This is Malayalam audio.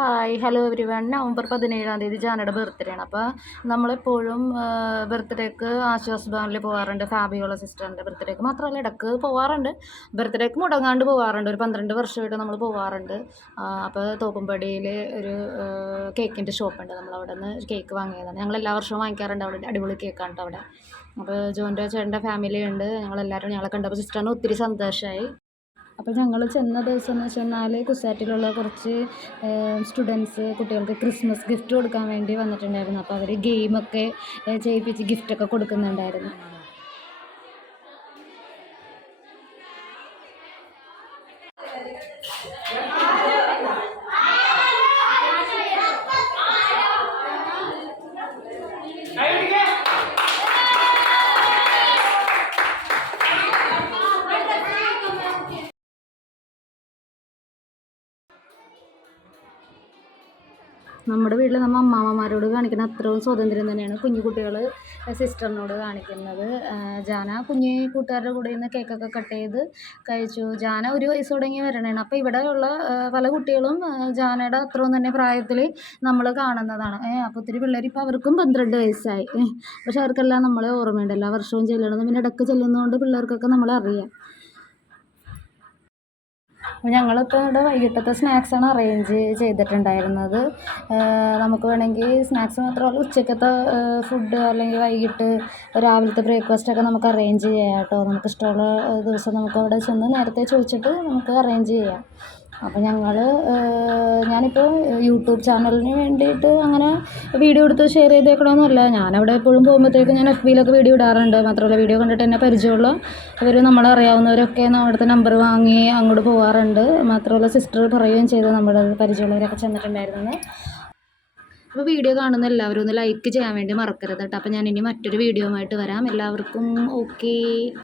Hi hello everyone. നവംബർ 17 ജാനയുടെ ബർത്ത്ഡേ ആണ്. അപ്പോൾ നമ്മളെപ്പോഴും ബർത്ത്ഡേക്ക് ആശ്വാസ് ഭവനിൽ പോകാറുണ്ട്. ഫാബിയോള സിസ്റ്ററിൻ്റെ ബർത്ത്ഡേക്ക് മാത്രമല്ല, ഇടയ്ക്ക് പോകാറുണ്ട്. ബർത്ത്ഡേക്ക് മുടങ്ങാണ്ട് പോകാറുണ്ട്. ഒരു 12 വർഷമായിട്ട് നമ്മൾ പോകാറുണ്ട്. അപ്പോൾ തോപ്പുംപടിയിൽ ഒരു കേക്കിൻ്റെ ഷോപ്പുണ്ട്. നമ്മളവിടെ നിന്ന് കേക്ക് വാങ്ങിയതാണ്. ഞങ്ങൾ എല്ലാ വർഷവും വാങ്ങിക്കാറുണ്ട്. അവിടെ അടിപൊളി കേക്കാണ് കേട്ടോ അവിടെ. അപ്പോൾ ജോൻ്റെ ചേട്ടൻ്റെ ഫാമിലി ഉണ്ട്. ഞങ്ങളെല്ലാവരും ഞങ്ങളെ കണ്ടപ്പോൾ സിസ്റ്ററിന് ഒത്തിരി സന്തോഷമായി. അപ്പോൾ ഞങ്ങൾ ചെന്ന ദിവസം എന്ന് വെച്ചെന്നാൽ കുസാറ്റിലുള്ള കുറച്ച് സ്റ്റുഡൻസ് കുട്ടികൾക്ക് ക്രിസ്മസ് ഗിഫ്റ്റ് കൊടുക്കാൻ വേണ്ടി വന്നിട്ടുണ്ടായിരുന്നു. അപ്പോൾ അവർ ഗെയിമൊക്കെ ചെയ്യിപ്പിച്ച് ഗിഫ്റ്റൊക്കെ കൊടുക്കുന്നുണ്ടായിരുന്നു. നമ്മുടെ വീട്ടിൽ നമ്മൾ അമ്മാമ്മമാരോട് കാണിക്കുന്ന അത്രയും സ്വാതന്ത്ര്യം തന്നെയാണ് കുഞ്ഞു കുട്ടികൾ സിസ്റ്ററിനോട് കാണിക്കുന്നത്. ജാന കുഞ്ഞു കൂട്ടുകാരുടെ കൂടെ നിന്ന് കേക്കൊക്കെ കട്ട് ചെയ്ത് കഴിച്ചു. ജാന ഒരു വയസ്സ് തുടങ്ങി വരണേണ്. അപ്പോൾ ഇവിടെയുള്ള പല കുട്ടികളും ജാനയുടെ അത്രയും തന്നെ പ്രായത്തിൽ നമ്മൾ കാണുന്നതാണ്. അപ്പോൾ ഒത്തിരി പിള്ളേർ ഇപ്പോൾ അവർക്കും 12 വയസ്സായി. പക്ഷെ അവർക്കെല്ലാം നമ്മളെ ഓർമ്മയുണ്ട്. എല്ലാ വർഷവും ചെല്ലണത്. പിന്നെ ഇടയ്ക്ക് ചെല്ലുന്നതുകൊണ്ട് പിള്ളേർക്കൊക്കെ നമ്മളെ അറിയാം. അപ്പോൾ ഞങ്ങളിപ്പോൾ ഇവിടെ വൈകിട്ടത്തെ സ്നാക്സാണ് അറേഞ്ച് ചെയ്തിട്ടുണ്ടായിരുന്നത്. നമുക്ക് വേണമെങ്കിൽ സ്നാക്സ് മാത്രമല്ല, ഉച്ചക്കത്തെ ഫുഡ് അല്ലെങ്കിൽ വൈകിട്ട് രാവിലത്തെ ബ്രേക്ക്ഫാസ്റ്റൊക്കെ നമുക്ക് അറേഞ്ച് ചെയ്യാം കേട്ടോ. നമുക്ക് ഇഷ്ടമുള്ള ദിവസം നമുക്ക് അവിടെ ചെന്ന് നേരത്തെ ചോദിച്ചിട്ട് നമുക്ക് അറേഞ്ച് ചെയ്യാം. അപ്പോൾ ഞാനിപ്പോൾ യൂട്യൂബ് ചാനലിന് വേണ്ടിയിട്ട് അങ്ങനെ വീഡിയോ എടുത്ത് ഷെയർ ചെയ്തേക്കണമെന്നല്ല. ഞാനവിടെ എപ്പോഴും പോകുമ്പോഴത്തേക്കും ഞാൻ FB യിലൊക്കെ വീഡിയോ ഇടാറുണ്ട്. മാത്രമല്ല വീഡിയോ കണ്ടിട്ട് എന്നെ പരിചയമുള്ള ഇവർ നമ്മളറിയാവുന്നവരൊക്കെ നമ്മുടെ നമ്പർ വാങ്ങി അങ്ങോട്ട് പോകാറുണ്ട്. മാത്രമല്ല സിസ്റ്റർ പറയുകയും ചെയ്തു നമ്മുടെ പരിചയമുള്ളവരൊക്കെ ചെന്നിട്ടുണ്ടായിരുന്നു. അപ്പോൾ വീഡിയോ കാണുന്ന എല്ലാവരും ഒന്ന് ലൈക്ക് ചെയ്യാൻ വേണ്ടി മറക്കരുത് കേട്ടോ. അപ്പോൾ ഞാൻ ഇനി മറ്റൊരു വീഡിയോ ആയിട്ട് വരാം. എല്ലാവർക്കും ഓക്കേ.